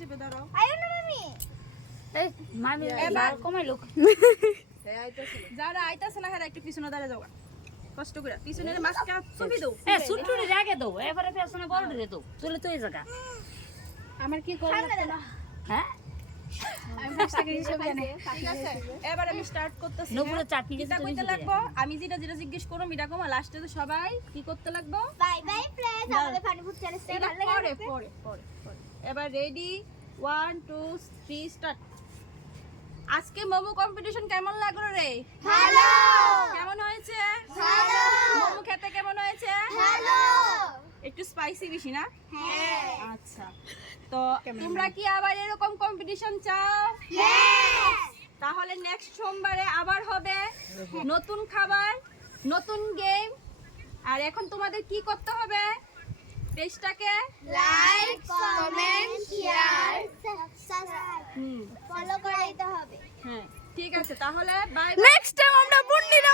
চেপে ধরো। আয়ো না মামি। এই মামি লাল কমাই লোক যারা আইতাছে না হেরা একটু পিছনে দাঁড়া যাও কষ্ট করে পিছনের মাছটা ছবি দাও এ সুটুরি রাগে দাও এবারে পেছনে বড় রে দাও চলে তো এই জায়গা আমার কি করে হ্যাঁ আমি ফার্স্ট থেকে হিসাব জানি ঠিক আছে এবার আমি স্টার্ট করতেছি নপুরে চাটনি কিটা কইতে লাগবো আমি যেটা যেটা জিজ্ঞেস করব মিটা কমা লাস্টে তো সবাই কি করতে লাগবো বাই বাই ফ্রেন্ডস আমাদের পানি ফুট চ্যালেঞ্জটা এটা ভালো পরে লাগে পরে পরে পরে এবার রেডি 1 2 3 স্টার্ট আজকে মোমো কম্পিটিশন কেমন লাগলো রে হ্যালো কেমন হয়েছে হ্যালো মোমো খেতে কেমন হয়েছে হ্যালো একটু স্পাইসি বেশি না হ্যাঁ আচ্ছা তো তোমরা কি আবার এরকম কম্পিটিশন চাও ইয়েস তাহলে নেক্সট সোমবারে আবার হবে নতুন খাবার নতুন গেম আর এখন তোমাদের কি করতে হবে পেজটাকে লাইক কমেন্ট শেয়ার সাবস্ক্রাইব হুম ফলো করে দিতে হবে হ্যাঁ ঠিক আছে তাহলে বাই নেক্সট টাইম আমরা বুন্ডিরা